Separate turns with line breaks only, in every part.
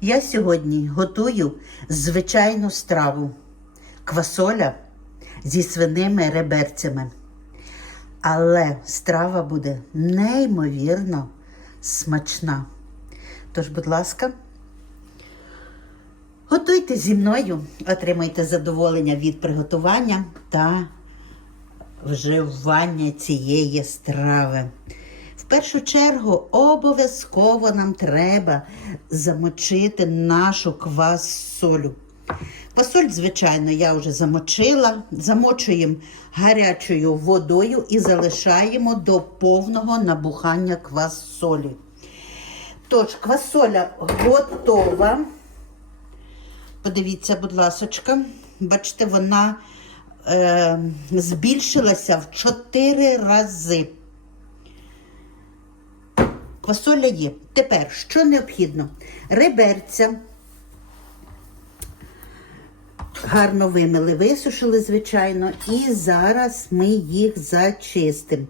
Я сьогодні готую звичайну страву квасоля зі свиними реберцями. Але страва буде неймовірно смачна. Тож, будь ласка, готуйте зі мною, отримайте задоволення від приготування та вживання цієї страви. Першу чергу обов'язково нам треба замочити нашу квас-солю. Квасоль, звичайно, я вже замочила. Замочуємо гарячою водою і залишаємо до повного набухання квас-солі. Тож, квасоля готова. Подивіться, будь ласочка, бачите, вона е, збільшилася в 4 рази. Квасоля є. Тепер, що необхідно? Реберця. Гарно вимили, висушили, звичайно, і зараз ми їх зачистимо.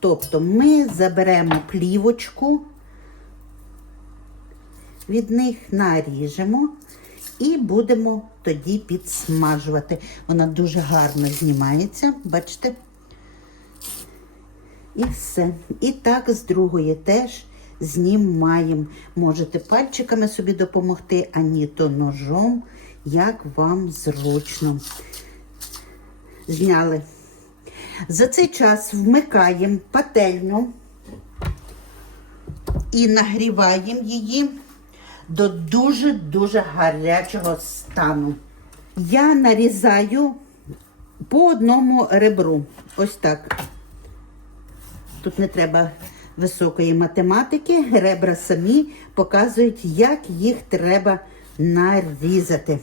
Тобто ми заберемо плівочку, від них наріжемо і будемо тоді підсмажувати. Вона дуже гарно знімається, бачите? І все. І так з другої теж знімаємо. Можете пальчиками собі допомогти, а ні то ножом, як вам зручно. Зняли. За цей час вмикаємо пательню і нагріваємо її до дуже-дуже гарячого стану. Я нарізаю по одному ребру. Ось так. Тут не треба високої математики, ребра самі показують, як їх треба нарізати.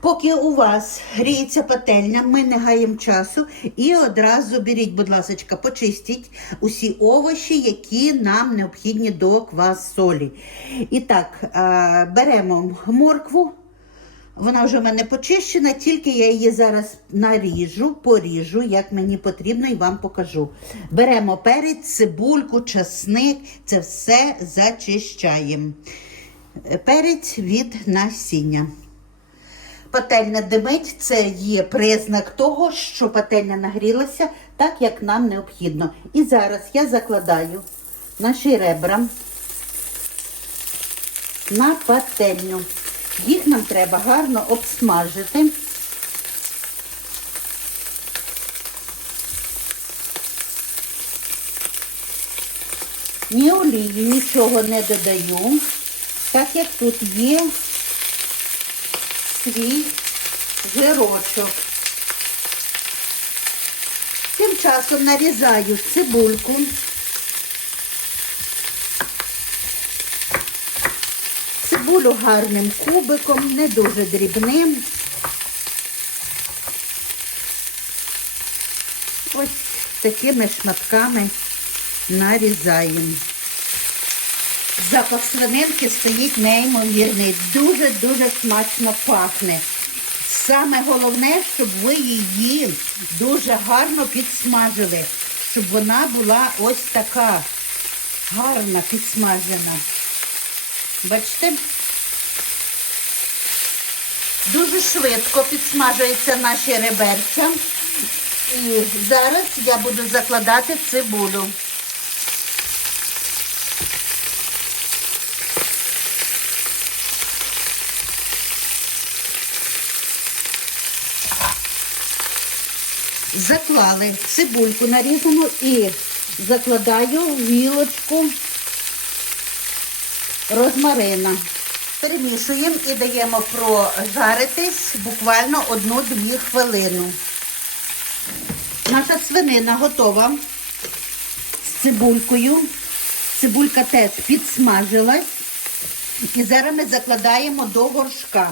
Поки у вас гріється пательня, ми не гаємо часу і одразу беріть, будь ласка, почистіть усі овочі, які нам необхідні до квасолі. І так, е, беремо моркву. Вона вже в мене почищена, тільки я її зараз наріжу, поріжу, як мені потрібно, і вам покажу. Беремо перець, цибульку, часник, це все зачищаємо. Перець від насіння. Пательня димить, це є признак того, що пательня нагрілася так, як нам необхідно. І зараз я закладаю наші ребра на пательню. Їх нам треба гарно обсмажити. Ні олії, нічого не додаю, так як тут є свій жирочок. Тим часом нарізаю цибульку. Цибулю гарним кубиком, не дуже дрібним. Ось такими шматками нарізаємо. Запах свининки стоїть неймовірний, дуже-дуже смачно пахне. Саме головне, щоб ви її дуже гарно підсмажили, щоб вона була ось така гарна підсмажена. Бачите? Дуже швидко підсмажуються наші реберця. І зараз я буду закладати цибулю. Заклали цибульку нарізану і закладаю в гілочку розмарина. Перемішуємо і даємо прожаритись буквально 1-2 хвилини. Наша свинина готова з цибулькою. Цибулька теж підсмажилась. І зараз ми закладаємо до горшка.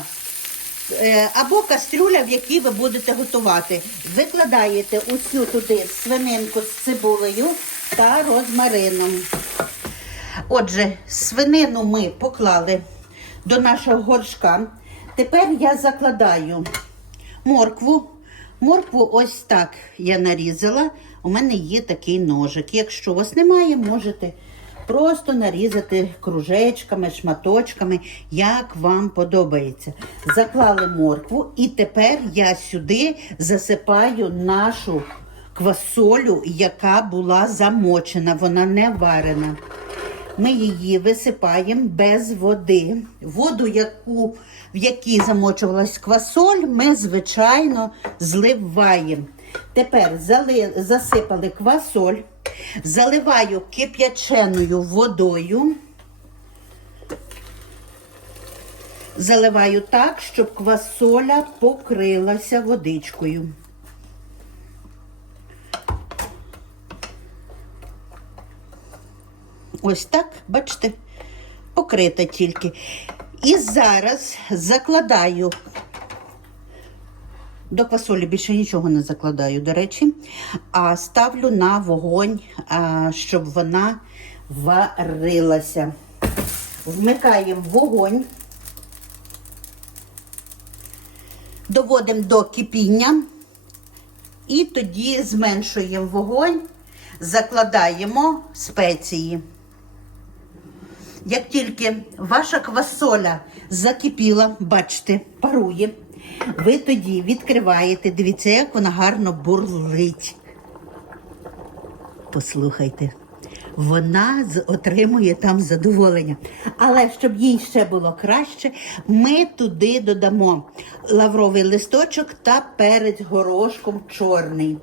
Е, Або кастрюля, в якій ви будете готувати. Викладаєте усю туди свининку з цибулею та розмарином. Отже, свинину ми поклали до нашого горшка. Тепер я закладаю моркву. Моркву ось так я нарізала. У мене є такий ножик. Якщо у вас немає, можете просто нарізати кружечками, шматочками, як вам подобається. Заклали моркву, і тепер я сюди засипаю нашу квасолю, яка була замочена, вона не варена. Ми її висипаємо без води. Воду, яку, в якій замочувалась квасоль, ми, звичайно, зливаємо. Тепер зали, засипали квасоль, заливаю кип'яченою водою. Заливаю так, щоб квасоля покрилася водичкою. Ось так, бачите, покрита тільки. І зараз закладаю. До квасолі більше нічого не закладаю, до речі, а ставлю на вогонь, щоб вона варилася. Вмикаємо вогонь, доводимо до кипіння і тоді зменшуємо вогонь, закладаємо спеції. Як тільки ваша квасоля закипіла, бачите, парує, ви тоді відкриваєте, дивіться, як вона гарно бурлить. Послухайте, вона отримує там задоволення. Але щоб їй ще було краще, ми туди додамо лавровий листочок та перець горошком чорний.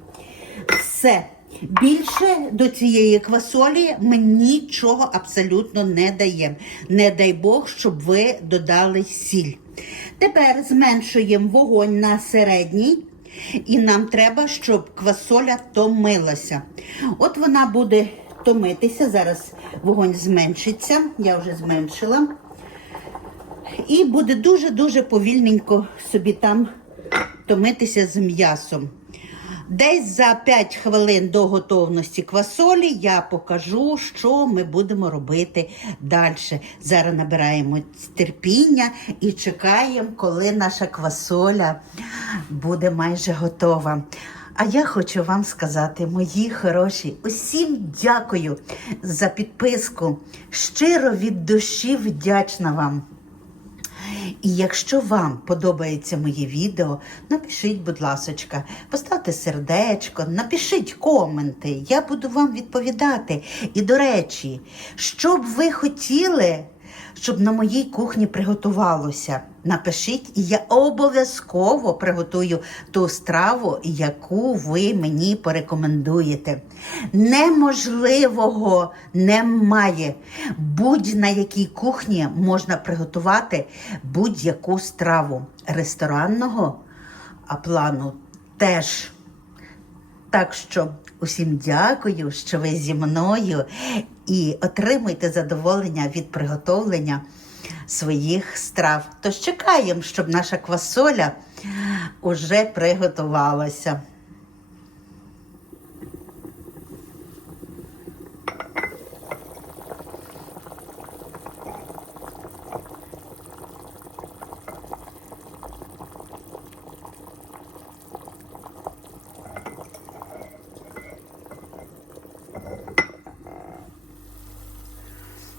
Все. Більше до цієї квасолі ми нічого абсолютно не даємо. Не дай Бог, щоб ви додали сіль. Тепер зменшуємо вогонь на середній. І нам треба, щоб квасоля томилася. От вона буде томитися. Зараз вогонь зменшиться. Я вже зменшила. І буде дуже-дуже повільненько собі там томитися з м'ясом. Десь за 5 хвилин до готовності квасолі я покажу, що ми будемо робити далі. Зараз набираємо терпіння і чекаємо, коли наша квасоля буде майже готова. А я хочу вам сказати, мої хороші, усім дякую за підписку. Щиро від душі вдячна вам. І якщо вам подобається моє відео, напишіть, будь ласочка, поставте сердечко, напишіть коменти, я буду вам відповідати. І до речі, що б ви хотіли, щоб на моїй кухні приготувалося, напишіть, і я обов'язково приготую ту страву, яку ви мені порекомендуєте. Неможливого немає. Будь-на якій кухні можна приготувати будь-яку страву ресторанного а плану теж. Так що усім дякую, що ви зі мною і отримуйте задоволення від приготовлення своїх страв. Тож чекаємо, щоб наша квасоля уже приготувалася.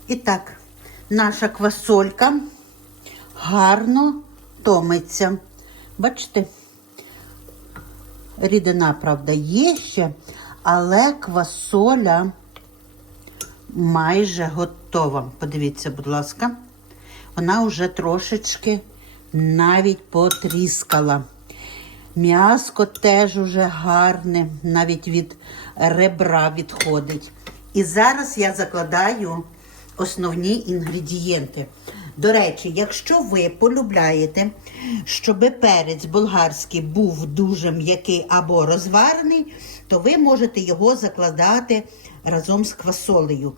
І так, наша квасолька гарно томиться. Бачите? Рідина, правда, є ще, але квасоля майже готова. Подивіться, будь ласка, вона вже трошечки навіть потріскала. М'яско теж уже гарне, навіть від ребра відходить. І зараз я закладаю основні інгредієнти. До речі, якщо ви полюбляєте, щоб перець болгарський був дуже м'який або розварений, то ви можете його закладати разом з квасолею.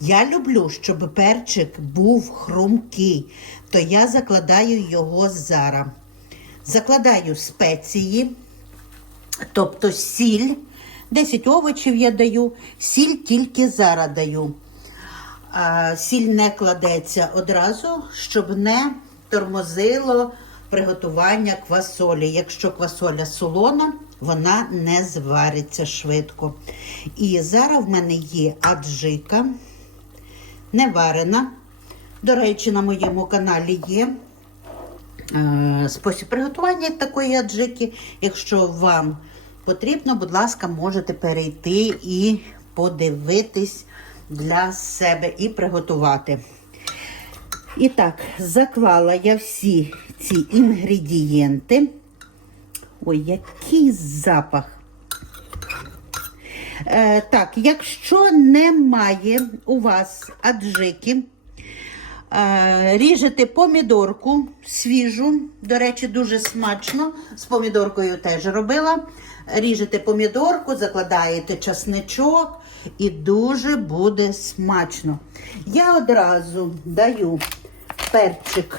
Я люблю, щоб перчик був хрумкий, то я закладаю його зараз. Закладаю спеції, тобто сіль. 10 овочів я даю, сіль тільки зараз даю. Сіль не кладеться одразу, щоб не тормозило приготування квасолі. Якщо квасоля солона, вона не звариться швидко. І зараз в мене є аджика. не варена. До речі, на моєму каналі є е, спосіб приготування такої аджики. Якщо вам потрібно, будь ласка, можете перейти і подивитись для себе і приготувати. І так, заклала я всі ці інгредієнти. Ой, який запах. Е, так, якщо немає у вас аджики, е, ріжете помідорку свіжу, до речі, дуже смачно. З помідоркою теж робила. Ріжете помідорку, закладаєте часничок і дуже буде смачно. Я одразу даю перчик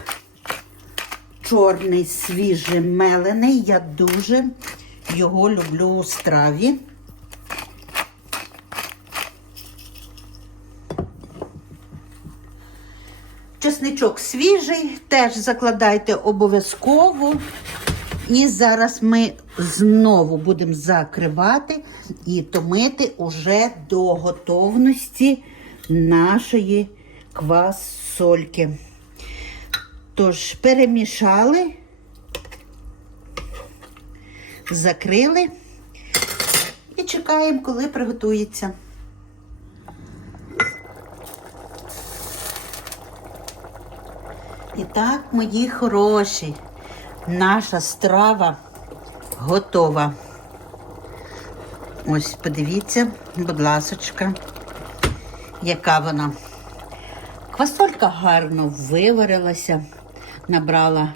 чорний, свіжий, мелений. Я дуже його люблю у страві. Чесничок свіжий, теж закладайте обов'язково. І зараз ми знову будемо закривати і томити уже до готовності нашої квасольки. Тож, перемішали, закрили і чекаємо, коли приготується. І так, мої хороші, наша страва готова. Ось, подивіться, будь ласочка, яка вона. Квасолька гарно виварилася, набрала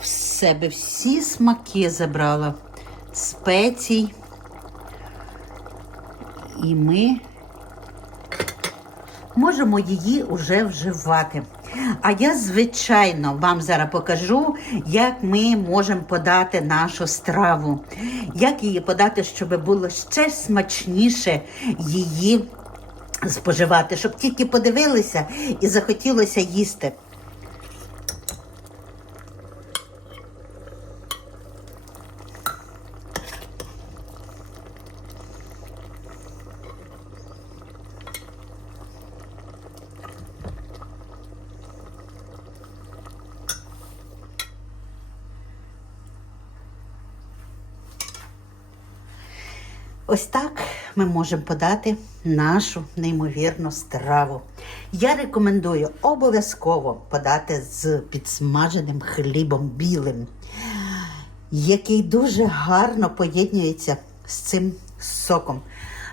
в себе всі смаки забрала спецій. І ми можемо її вже вживати. А я, звичайно, вам зараз покажу, як ми можемо подати нашу страву. Як її подати, щоб було ще смачніше її споживати, щоб тільки подивилися і захотілося їсти. Ось так ми можемо подати нашу неймовірну страву. Я рекомендую обов'язково подати з підсмаженим хлібом білим, який дуже гарно поєднується з цим соком.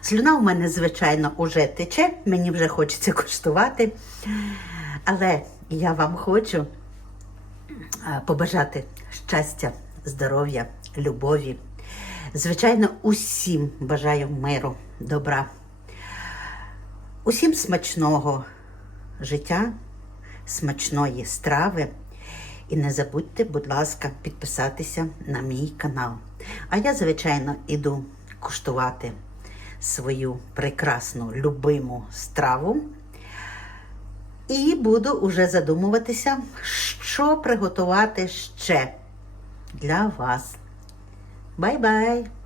Слюна у мене, звичайно, уже тече, мені вже хочеться куштувати. Але я вам хочу побажати щастя, здоров'я, любові. Звичайно, усім бажаю миру, добра. Усім смачного життя, смачної страви. І не забудьте, будь ласка, підписатися на мій канал. А я, звичайно, іду куштувати свою прекрасну любиму страву. І буду уже задумуватися, що приготувати ще для вас. Bye-bye!